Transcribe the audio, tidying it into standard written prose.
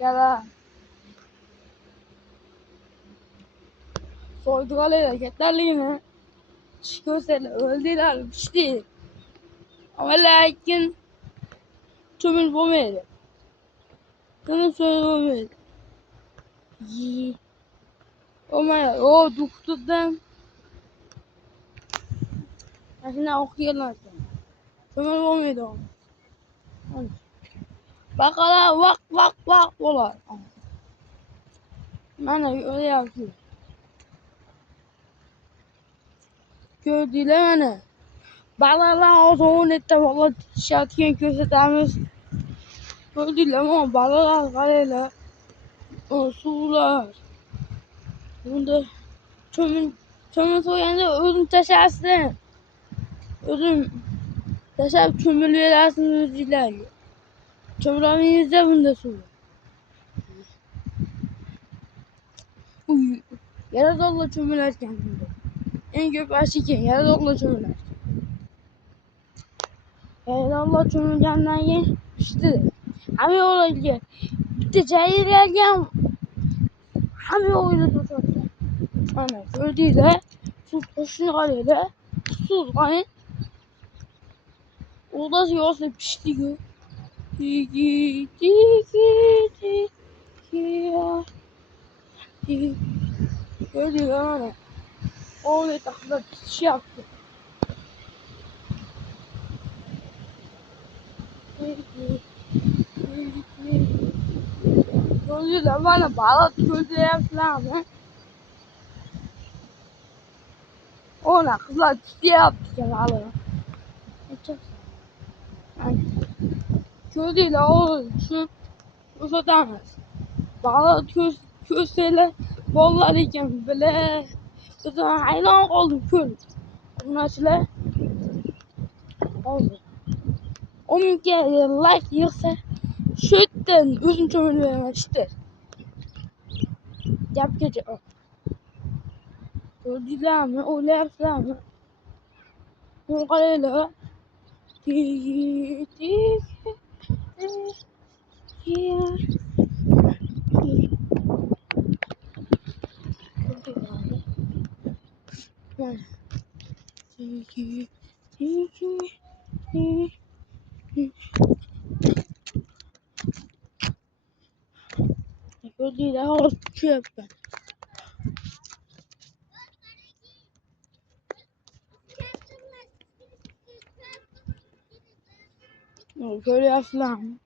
Bakala. Soydular hareketlerliğine. Çıkıyorsa öldüler. İşte. Ama lakin tümül bulmaydı. Bunu söylemedi. İyi. O doktordan. Aslında okuyorlar. Tümül bulmaydı onu. Bakala vak olar. Ben öyle yapıyorum. Gördüler beni. Bağlarlar o zaman etti valla şartken göstermez. Gördüler ama bağlarlar kaleyle. O sular. Bunda çömül soyanda özüm taşarsın. Özüm taşar çömül verirsin özüler. Çömüleminizde bunda su. Yara dolla çömülerken bunda. En kötü başıyken yara dolla çömüler. Allah çömülgenden ye işte. Hem olaydı. Bir de cahil gelgen. Hem oyunu tutuyor. Ana gördüğüyle su hoşuna kalıyla. Su hani. O da yoksa pişti gö. Digi ya. Gördüğüyle ana. O ne takla şey yaptı. Gördüğüyle bana bağladı gördüğüyle falan. Ona kızlar ciddi yaptı kenarları. Gördüğüyle o şu uzatamaz. Bağladı kösteyle bollar iken böyle. Zaten hayran oldum köl. Bunlar şöyle oldu. O mümkün like yoksa şötten özüm çömülü vermek ister. Yap gece o. Gördüler mi? Öyle yaptılar mı? Bu kadarıyla dik ya. Gördüler o çöpten. Böyle yaptılar mı?